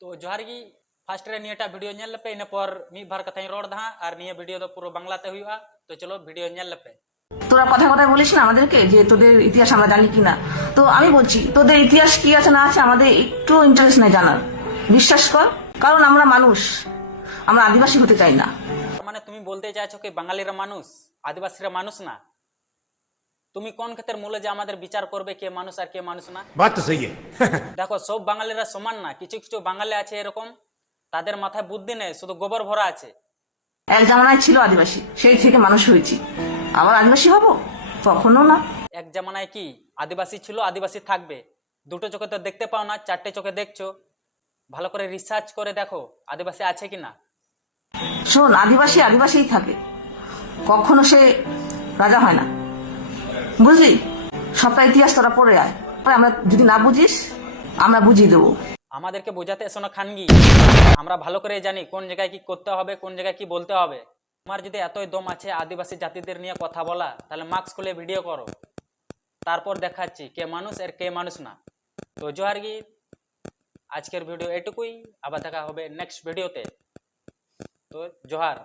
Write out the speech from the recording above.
तो जोहार गी फास्ट रे नियटा वीडियो नेल पे इन पर मी बार कथाई रोड दा और निया वीडियो तो पूरा बांग्लाते हुआ तो चलो वीडियो नेल पे তোরা কথা কথা বলিস না আমাদেরকে যে তোদের ইতিহাস আমরা জানি কিনা। তো আমি বলছি তোদের ইতিহাস কি আছে না আছে আমাদের একটু ইন্টারেস্ট নাই জানার। বিশ্বাস কর, কারণ আমরা মানুষ, আমরা আদিবাসী হতে চাই না। মানে তুমি বলতে চাইছো কি বাঙালিরা মানুষ, আদিবাসীরা মানুষ না? তুমি কোন ক্ষেত্রের মূলে যে আমাদের বিচার করবে কে মানুষ আর কে মানুষ না? बात तो सही है। দেখো সব বাঙালিরা সমান না, কিছু কিছু বাঙালি আছে এরকম তাদের মাথায় বুদ্ধি নেই, শুধু গোবর ভরা আছে। এক জামানায় ছিল আদিবাসী, সেই থেকে মানুষ হয়েছি, আবার আদিবাসী হব? কখনো না। এক জামানায় কি আদিবাসী ছিল, আদিবাসী থাকবে। দুটো চোখে তো দেখতে পাও না, চারটে চোখে দেখছো। ভালো করে রিসার্চ করে দেখো আদিবাসী আছে কিনা। শোন, আদিবাসী আদিবাসীই থাকে, কখনো সে রাজা হয় না, বুঝলি? সবটা ইতিহাস তোরা পড়ে আয়, আমরা যদি না বুঝিস আমরা বুঝিয়ে দেবো। আমাদেরকে বোঝাতে এসো না খানগি, আমরা ভালো করে জানি কোন জায়গায় কি করতে হবে, কোন জায়গায় কি বলতে হবে। তোমার যদি এতই দম আছে আদিবাসী জাতিদের নিয়ে কথা বলা, তাহলে মাস্ক খুলে ভিডিও করো, তারপর দেখাচ্ছি কে মানুষ আর কে মানুষ না। তো জোহার গি, আজকের ভিডিও এটুকুই, আবার দেখা হবে নেক্সট ভিডিওতে। তো জোহার।